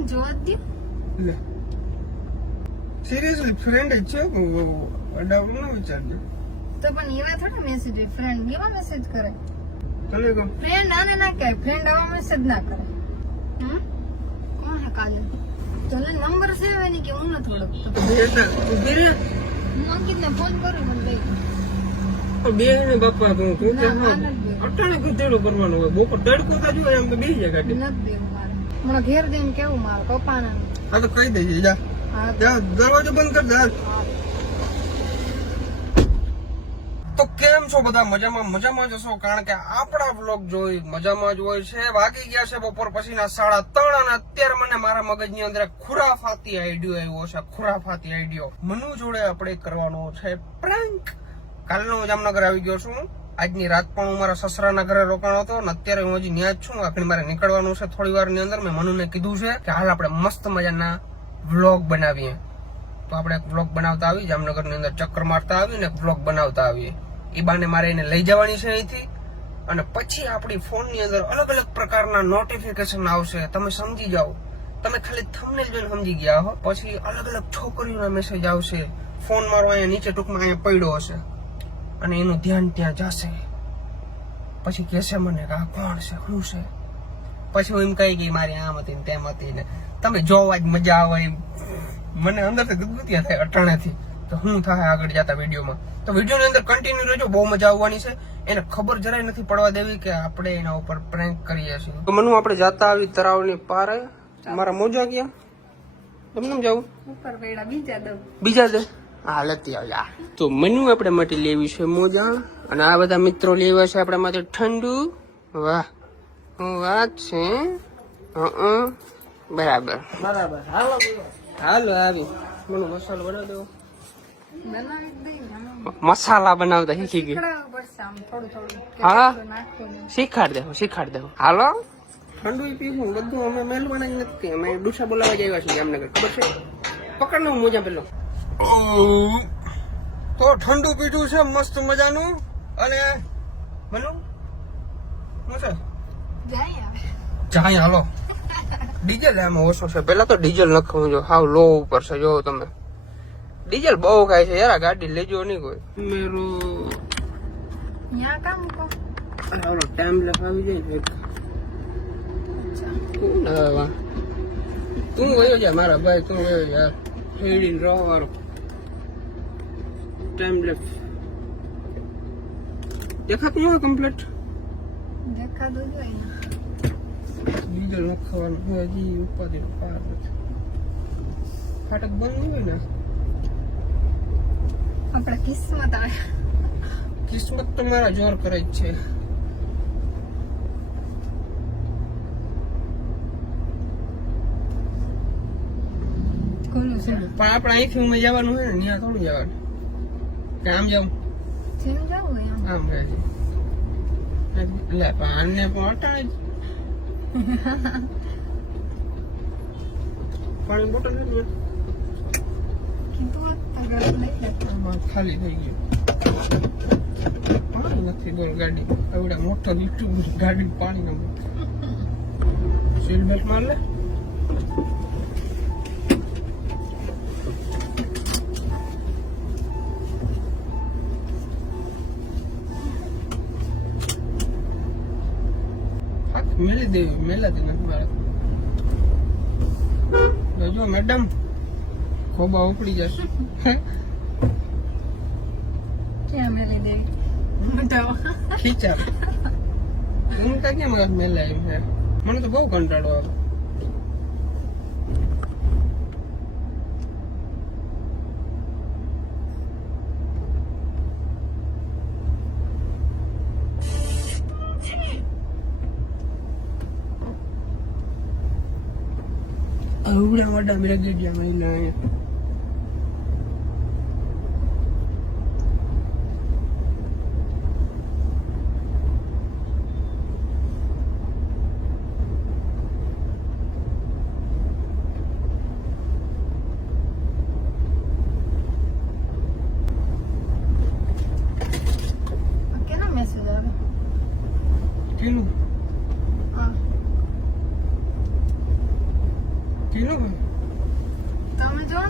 મને જોવા જ દ્યો. લે સિરિયસલી ફ્રેન્ડ જ છે અડાવડું ના વિચારજો તો પણ એવા થોડા મેસેજ હોય ફ્રેન્ડ એવા મેસેજ કરે તને કહું ફ્રેન્ડ આને ના કહે ફ્રેન્ડ આવા મેસેજ ના કરે હમ કોણ હે કાજલ તને નંબર સેવ એની કે હું ન થોડોક તો બે તો ઊભી રે હું અંકિતને ફોન કરું મને દઈ બે ને બાપા હું કહું કે ના, હા, ના, નથી. અટાણે કુતેડું કરવાનું હોય બપોર તડકો તો જોઈએ એમ તો બેસી જાય ગાડી નથી દેવું મારે હમણાં ઘેર જઈને કેવું મારે કપાના હા તો કહી દેજે જા. હા. દરવાજો બંધ કર દે તો કેમ છો બધા? મજામાં મજામાં જ હશો? કારણ કે આપણા વ્લોગ જોઈ મજામાં જ હોય છે. વાગી ગયા છે બપોર પછીના સાડા ત્રણ અને અત્યારે મને મારા મગજની અંદર ખુરાફાતી આઈડિયો આવ્યો છે. ખુરાફાતી આઈડિયો મનુ જોડે આપણે કરવાનો છે. પ્રેન્ક કાલનો જામનગર આવી ગયો છું આજની રાત પણ હું મારા સસરાના ઘરે રોકાણો હતો અને અત્યારે હું હજી ન્યા જ છું. આખી મારે નીકળવાનું છે થોડી વારની અંદર. મેં મનુને કીધું છે કે હાલ આપણે મસ્ત મજાના વ્લોગ બનાવીએ. તો આપણે એક વ્લોગ બનાવતા આવી જામનગરની અંદર ચક્કર મારતા આવીને એક વ્લોગ બનાવતા આવીએ. એ બાને મારે એને લઈ જવાની છે અહીંથી. અને પછી આપણી ફોનની અંદર અલગ અલગ પ્રકારના નોટિફિકેશન આવશે. તમે સમજી જાઓ. તમે ખાલી થમને જોઈને સમજી ગયા હો. પછી અલગ અલગ છોકરીઓના મેસેજ આવશે. ફોન મારો અહીંયા નીચે ટૂંકમાં અહીંયા પડ્યો હશે. અને એનું ધ્યાન ત્યાં જશે. પછી કહેશે મને કે આ કોણ છે? શું છે? પછી હું એમ કહી ગઈ મારી આમ હતી ને તેમ હતી ને. તમે જોવા જ મજા આવે એમ. મને અંદરથી ગુદગુતિયા થાય અટાણેથી. તો શું થાય આગળ જતા વિડીયોમાં. તો વિડીયોની અંદર કન્ટિન્યુ રહેજો બહુ મજા આવવાની છે. એને ખબર જરાય નથી પડવા દેવી કે આપણે એના ઉપર પ્રેન્ક કરીએ છીએ. તો મનુ આપણે જાતા આવી તરાવની પારે. મારા મોજા ગયા. તમને જવું ઉપર વેડા બીજા દઉં બીજા દે હા લતી આવ્યા તો મનુ આપણે માટે લેવી છે મોજા અને આ બધા મિત્રો લેવા છે આપણા માટે ઠંડુ. વાહ હું વાત છે? હં બરાબર. બરાબર. હાલો હાલો આવી મને મસાલો બનાવી દો. બનાવી મસાલા બનાવતા શીખી ગઈ. હા. શીખાડ દેવું શીખાડ દેવું હાલો? ઠંડુ પીવું બધું અમે મહેલવાના જ નથી. અમે ડુસા બોલાવા જ આવ્યા છીએ જામનગર. ખબર છે? પકડ નો મોજા પેલો. તો ઠંડુ પીઠું છે મસ્ત મજાનું. અને મનુ? શું છે? જાય હાલો. ડીઝલ એમાં ઓછો છે. પેલા તો ડીઝલ નખવું જો હાવ લો ઉપર છે જો તમે. ડીઝલ બહુ ખાય છે. યાર ગાડી લેજો નહીં કોઈ. મેરો ટાઈમ લખાવી જાય છે કોણ તું ગયો જા મારા ભાઈ. તું ગયો યાર હેડીને રહો વાળો ટાઈમ લેફ દેખાતું હોય કમ્પ્લીટ દેખાતું જોઈએ ડીઝલ નખાવાનું હજી ઉપાધિ પાર નથી. ફાટક બંધ હોય ને? આપણે કિસ્મત આવે કિસ્મત તો મારા જોર કરે જ છે? પણ આપણે અહીંથી ઉમે જવાનું હોય ને ત્યાં થોડું જવાનું. કે આમ જાઉં જેમ જવું હોય આમ રહે એટલે પણ આને પણ બોટલ ખાલી થઈ ગયું પાણી નથી બોલ ગાડી આવડા મોટો લીટું ગાડી પાણી ન માર લે મેલી દેવી મેલાતી નથી બાળક. જો મેડમ ખોબા ઉપડી જશે. ક્યાં મેલી દેવી? ખીચા હું તો કેમ મેલાય છે? મને તો બહુ કંટાળો આવે. આવડા મોટા બ્રેગેડિયા મહિલા અહીંયા કેનો મેસેજ આવે કેનું હા કીનો તમે જો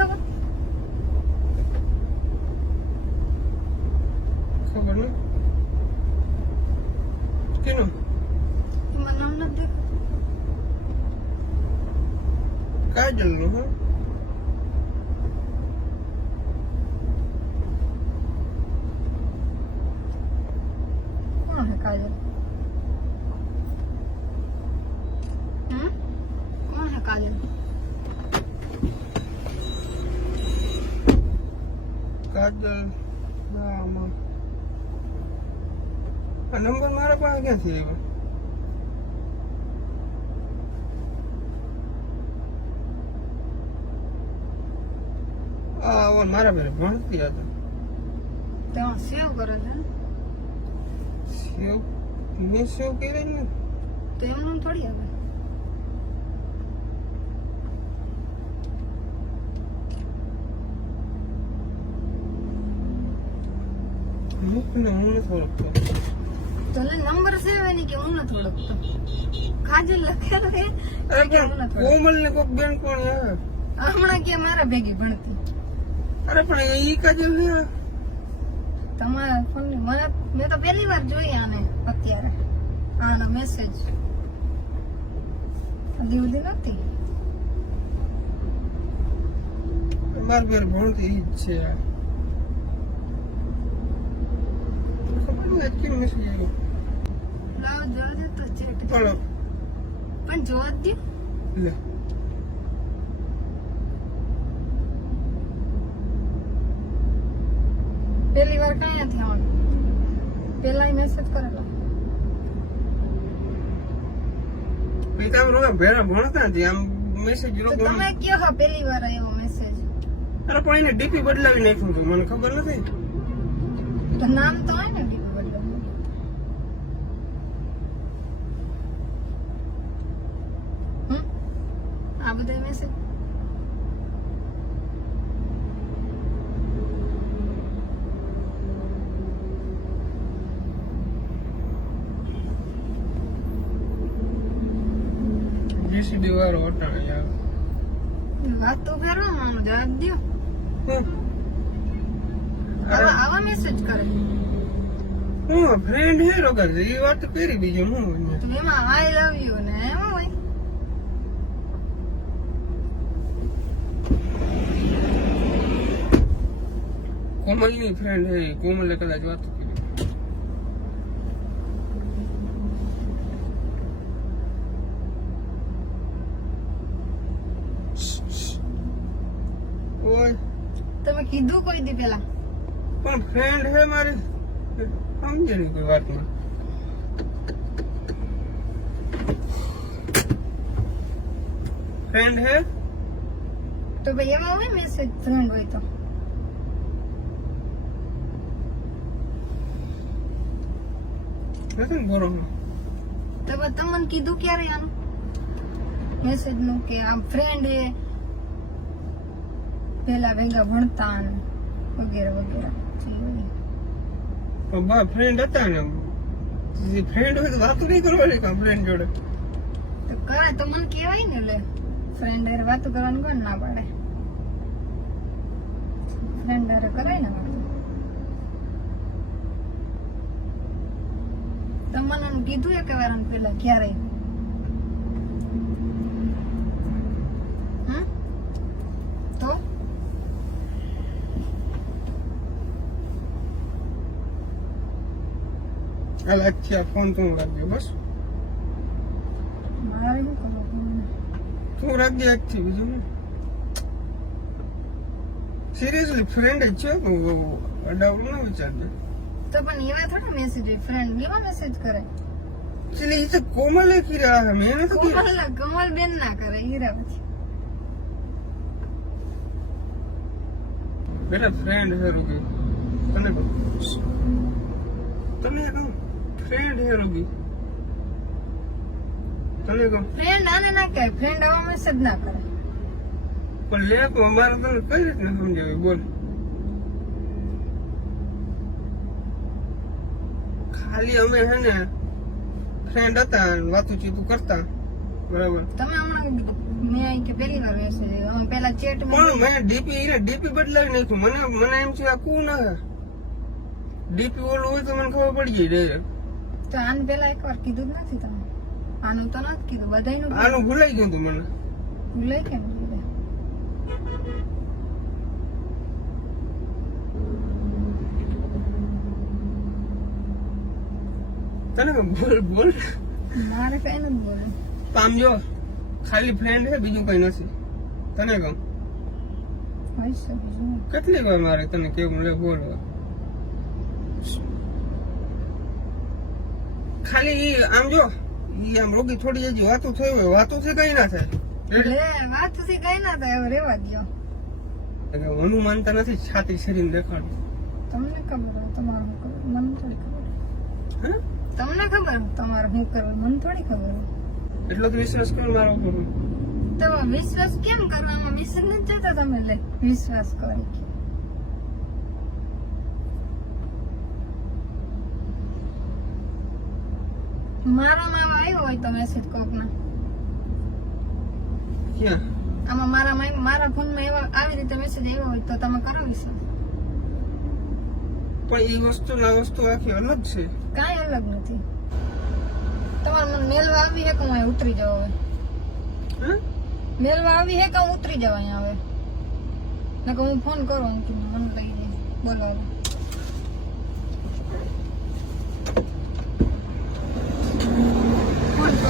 ને તમને નથી ખબર ખબર ને કીનો એમાં નામ નથી દેખાતું કાજલનું હા કોણ હે કાજલ હમ કોણ હે કાજલ કાજલ આ નંબર મારા પાસે ક્યાંથી આવ્યો? આ હવે મારા મેરે ભણતી હતા. ત્યાં સેવ કરે છે? સેવ? મેં સેવ કરી ને તો એમનું થોડી આવે? મૂકને હું નથી ઓળખતો નંબર સેવ એની કે હું નથી ઓળખતો લખેલો હે. કોમલ ને કોક બેન કોણ આવે હમણાં કે મારા ભેગી ભણતી. અરે પણ ઈ કાજલ ને તમારા ફોનની મને મેં તો પહેલી વાર જોઈ આને અત્યારે. આનો મેસેજ હજી સુધી નથી માર બેન ભણતી ઈ જ છે આ. ખબર નહીં આજ કેમ લાવ જોવા દે તો ચેટ પણ પણ જોવા દે. લે. પહેલી વાર કઈ નથી આવવાનું. પેલા મેસેજ કરેલો. પિતા લોકો ભેરા ભણતા હતી આમ મેસેજ તો તમે કયો હા પહેલી વાર એવો મેસેજ અરે પણ એને ડીપી બદલાવી નાખ્યું હતું મને ખબર નથી. તો નામ તો હોય ને ડીપી બદલાવું હમ આ બધા મેસેજ વાળો અટાણે યાર. વાત તો કરો માનો જવાબ દો આવા આવા મેસેજ કરે. હું ફ્રેન્ડ હે રોગર એ વાત કરી બીજું હું તો એમાં આઈ લવ યુ ને એમ હોય. કોમલની ફ્રેન્ડ હે કોમલે કદાચ વાત કરી ઓય તમે કીધું કોઈ દી પેલા. પણ ફ્રેન્ડ હે મારી. સમજે નહીં કોઈ વાતમાં. ફ્રેન્ડ હે? તો ભાઈ એવા હોય મેસેજ ફ્રેન્ડ હોય તો. નથી તો તમને કીધું ક્યારે આનું? મેસેજનું કે આમ ફ્રેન્ડ એ પેલા ભેગા ભણતા વગેરે વગેરે. બા ફ્રેન્ડ હતા ને? ફ્રેન્ડ હોય તો વાતો નહીં કરવાની કા ફ્રેન્ડ જોડે? તો કરાય તો મને કહેવાય ને લે ફ્રેન્ડ હારે વાતો કરવાનું કોણ ના પાડે? ફ્રેન્ડ હારે કરાય ને તમને કીધું એક વાર પેલા ક્યારે હમ? તો હાલ થયા ફોન તું રાખજે બસ? મારે શું કરવું તું રાખજે આજથી બીજું સિરિયસલી ફ્રેન્ડ જ છે? તું અડાવડું ના વિચારજે તો પણ એવા થોડા મેસેજ ફ્રેન્ડ એવા મેસેજ કરે? ચલી એ તો કોમલે કર્યા હે મેં કર્યા કોમલ કમલ બેન ના કરે હીરા પછી. બેટા ફ્રેન્ડ હે રૂપી તને તમે કહું. ફ્રેન્ડ હે રૂગી તને કહું. ફ્રેન્ડ આને ના કહે ફ્રેન્ડ આવા મેસેજ ના કરે. પણ લે તો અમારે તને કઈ રીતના સમજાવે? બોલ. ખાલી અમે હે ને ફ્રેન્ડ હતા અને વાતું ચીતું કરતા. બરાબર. તમે હમણાં મેં કે પહેલી વાર મેસેજ અમે પેલા ચેટ પણ મેં ડીપી ડીપી બદલાવી નાખ્યું. મને મને એમ છે આ કુ ના ડીપી ઓલું હોય તો મને ખબર પડી ગઈ direct. તો આને પેલા એકવાર કીધું જ નથી તમે આનું તો નથી કીધું બધાયનું આનું ભૂલાઈ ગયું તું મને. ભૂલાઈ કેમ તને બોલ બોલ? મારે કઈ નથી બોલે આમ જો ખાલી ફ્રેન્ડ છે બીજું કઈ નથી. તને કહું. કેટલી વાર મારે તને કેવું લે ખાલી આમ જો ઈ આમ રોગી થોડી હજી વાતો થઈ હોય વાતો થી કઈ ના થાય. વાતથી કઈ ના થાય હવે રેવા એટલે હું માનતા નથી છાતી શરીર દેખાડું તમને ખબર તમારું મને થોડી ખબર હે? તમને ખબર તમારે શું કરવાનું મને થોડી ખબર એટલો તો વિશ્વાસ કરો મારો ઉપર. તમે વિશ્વાસ કેમ કરવામાં વિશ્વાસ નથી જતા તમે? લે વિશ્વાસ કરી. કે. મારામાં આવા આવ્યો હોય તો મેસેજ કોકના. આમાં મારા મારા ફોનમાં એવા આવી રીતે મેસેજ આવ્યો હોય તો તમે કરાવી શકો. પણ એ વસ્તુ ના વસ્તુ આખી અલગ છે. કાંઈ અલગ નથી. તમારે મને મેલવા આવી હે કે હું અહીં ઉતરી જાવ હવે? મેલવા આવી હે કે હું ઉતરી જાવ અહીંયા હવે? નકર હું ફોન કરું અંકિત મને લઈ જાય બોલાવો ફોન કરું બેટા ઊભી રે હું અંકિતને ફોન કરું મને લઈ જાય પણ બે ને બાપા કહું તું ના, મારે નથી બેવું. અટાણે કુતેડું કરવાનું હોય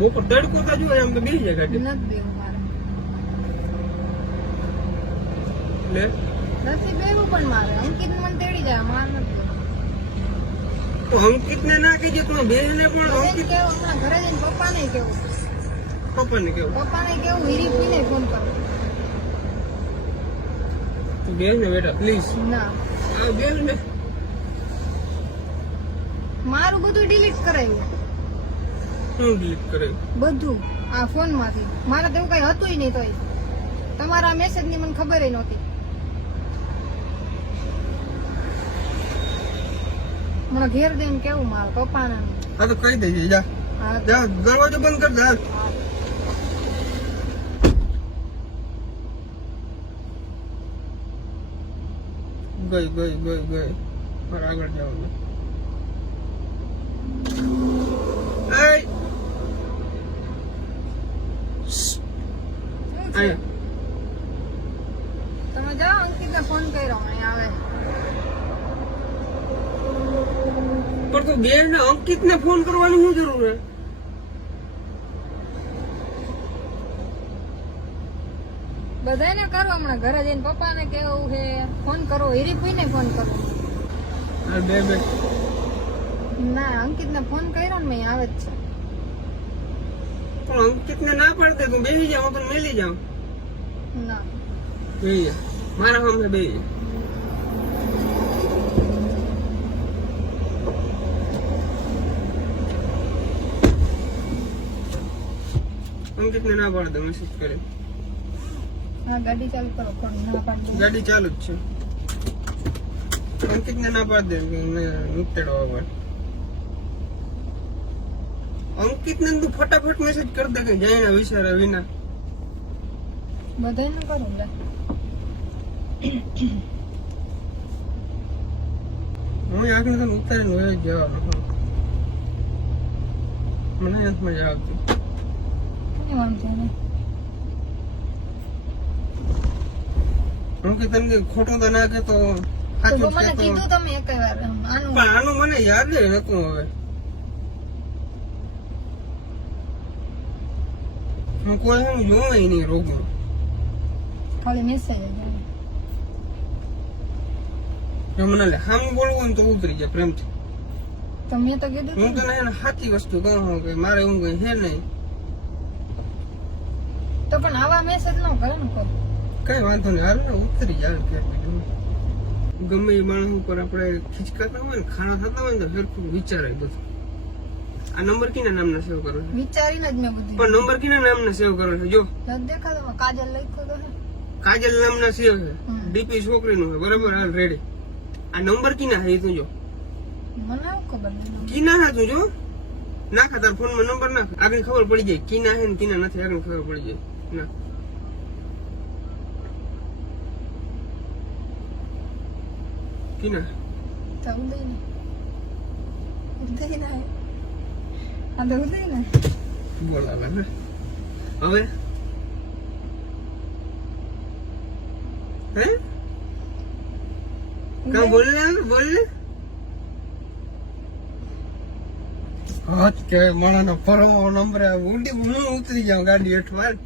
બપોર તડકો તા જોઈએ આમ તો બેસી જાય ગાડી મારે. નથી બેવું પણ મારે. અંકિત ને ના કહેજે તમે બે ને પણ અંકિત ઘરે જઈને પપ્પાને કેવું? પપ્પા ને કેવું? પપ્પાને કેવું હિરીફીને ફોન કરું. તું બે ને બેટા પ્લીઝ ના. આ બે ને. મારું બધું ડિલીટ કરાયું શું ડિલીટ કરાયું બધું આ ફોનમાંથી. મારા તેવું કઈ હતું નહીં તોય. તમારા મેસેજની મને ખબર નહોતી. મને ઘેર દેમ કેવું મારા પપ્પાના? હા તો કહી દેજે જા. જા દરવાજો બંધ કર દે ગઈ ગઈ ગઈ ગઈ મારે આગળ જવાનું એય! શું છે? અહીંયા. તમે જાઓ અંકિતને ફોન કર્યો અહીંયા આવે પણ તું બેન ને અંકિત ને ફોન કરવાની શું જરૂર છે બધાને કરો હમણાં ઘરે જઈને પપ્પાને કેવું છે? ફોન કરો હિરીફીને ફોન કરો. બે બે. ના અંકિતને ફોન કર્યો ને મેં આવે જ છે. પણ અંકિત ને ના પડતે તું બેસી જાવ તને મેલી જાવ ના. બેસી મારા સામે બેસી જા. અંકિત ને ના પડતે મેસેજ કરે હા ગાડી ચાલુ કરો થોડી ના પાડી ગાડી ચાલુ જ છે. અંકિત ને ના પાડી દે નીકળવા પર અંકિત ને તું ફટાફટ મેસેજ કરી દે કે જઈને વિચારે વિના. બધાને કરું લે હું આખને તને ઉતારીને જ જવાનો મને નથી મજા આવતી. વાંધો નહીં. હું કે તને ખોટું તો ના તો સાચું મને કીધું તમે એક વાર આનું. પણ આનું મને યાદ નતું હવે. હું કોઈ હું જોઉં નહીં રોગમાં ખાલી મેસેજ મને હામ બોલવું ને તો ઉતરી જાય પ્રેમથી. થી મેં તો કીધું હું તને એને સાચી વસ્તુ કહું કે મારે હું કઈ હે નહીં. તો પણ આવા મેસેજ ન કરે ને કોઈ કઈ વાંધો નહીં. હાલ ઉતરી જાય કે ગમે એ માણસ ઉપર આપણે ખીચકાતા હોય ને ખાણા થતા હોય ને તો સરખું વિચારાય બધું. આ નંબર કીના નામના સેવ કરો છો? વિચારીને જ મેં બધું. પણ નંબર કીના નામના સેવ કરો છો? જો. દેખાતો કાજલ લખ્યો તો કાજલ નામના સેવ છે. ડીપી છોકરીનું છે. બરાબર? હાલ રેડી આ નંબર કીના હે તું જો. મને ખબર નહીં. હા તું જો? ના તાર ફોનમાં નંબર નાખ. આગળ ખબર પડી જાય. કીના હે ને કીના નથી આગળ ખબર પડી જાય. ના કીના તો ઉદય ને ઉદય ના આ તો ઉદય ને બોલાવે ને હવે હે કા બોલ ને બોલ ને હાથ કે માણાનો પરવો નંબર ઉડી હું ઉતરી જાઉં ગાડી હેઠળ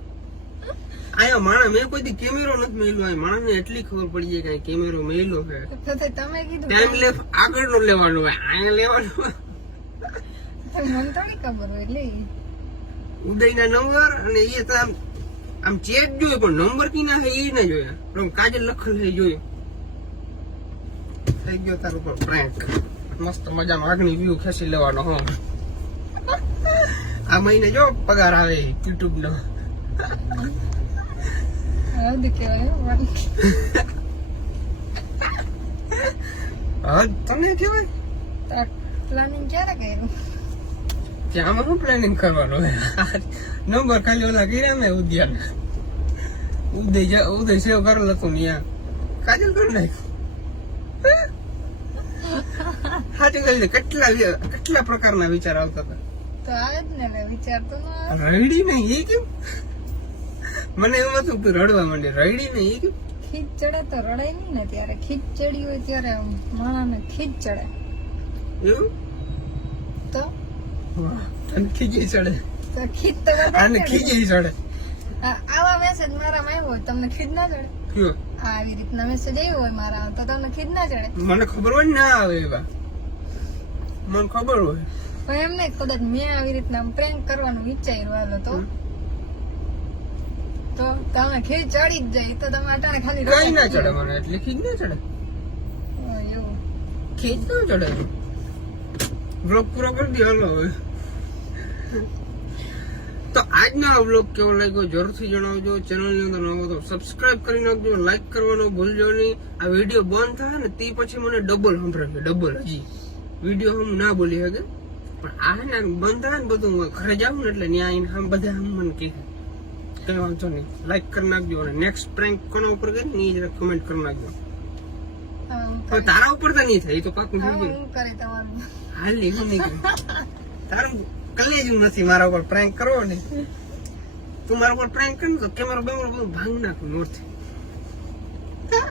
આયા માણસ મેં કોઈ દી કેમેરો નથી મેલ્યો આ માણસને એટલી ખબર પડી જાય કે કેમેરો મેલ્યો છે. તો તો તમે કીધું ટાઈમ લેફ આગળનું લેવાનું હોય. અહીંયા લેવાનું મને થોડી ખબર હોય એટલે ઉદયના નંબર અને એ તો આમ આમ ચેક જોયો પણ નંબર કી ના એ ના જોયા. પણ કાજલ લખેલ છે જોયું. થઈ ગયો તારું પણ પ્રેન્ક મસ્ત મજામાં આગની વ્યૂ ખેંચી લેવાનો હો. આ મહિને જો પગાર આવે યુટ્યુબ નો. હદ કહેવાય હો, વાત. હા તમને કેવાય તો પ્લાનિંગ ક્યારે કર્યું ત્યાં શું પ્લાનિંગ કરવાનું નંબર ખાલી ઓલા કર્યા મેં ઉદ્યાન ઉદય ઉદય સેવ કરેલ હતું ને કાજલ કરી નાખ્યું સાચી કહી કેટલા કેટલા પ્રકારના વિચાર આવતા હતા તો આવે જ ને વિચાર તો. રડી નહીં એ કેમ મને એમ હતું કે રડવા માંડે. રડી નહીં કેમ ખીચ ચડે તો રડાય નહીં ને ત્યારે. ખીચ ચડી હોય ત્યારે માણાને ખીચ ચડે. એવું? તો? તને ખીજી ચડે. તો ખીચ તો આને. ખીજી ચડે. આવા મેસેજ મારામાં આવ્યો હોય તમને ખીજ ના ચડે? આવી રીતના મેસેજ આવ્યો હોય મારા તો તમને ખીજ ના ચડે. મને ખબર હોય ના આવે એવા. મને ખબર હોય. પણ એમ નહીં કદાચ મેં આવી રીતના પ્રેન્ક કરવાનું વિચાર્યું હાલો તો. તો તમે ખીર ચડી જ જાય તો તમે અટાણે ખાલી કઈ ના ચડે મને એટલે ખીર ના ચડે. ખીર તો ચડે. બ્લોક પૂરો કરી દે હાલો હવે. તો આજનો આ બ્લોગ કેવો લાગ્યો જરૂરથી જણાવજો. ચેનલની અંદર નવો તો સબસ્ક્રાઇબ કરી નાખજો લાઈક કરવાનો ભૂલજો નહીં. આ વીડિયો બંધ થાય ને તે પછી મને ડબલ સંભળાવ્યો ડબલ હજી. વીડિયો હું ના બોલી શકે. પણ આ ને બંધ થાય ને બધું ઘરે જાઉં ને એટલે આવીને આમ બધા હમ મને કહે. કઈ વાંધો નહીં. લાઈક કરી નાખજો અને નેક્સ્ટ પ્રેન્ક કોના ઉપર કરે? ને એ કમેન્ટ કરી નાખજો. પણ તારા ઉપર તો નહીં થાય એ તો પાકું થઈ તમારું. હાલ એવું નહીં કરું. તારું કલેજું નથી મારા ઉપર પ્રેન્ક કરો ને. તું મારા ઉપર પ્રેન્ક કર તો કેમેરો બેમેરો બધું ભાંગ નાખું નોરથી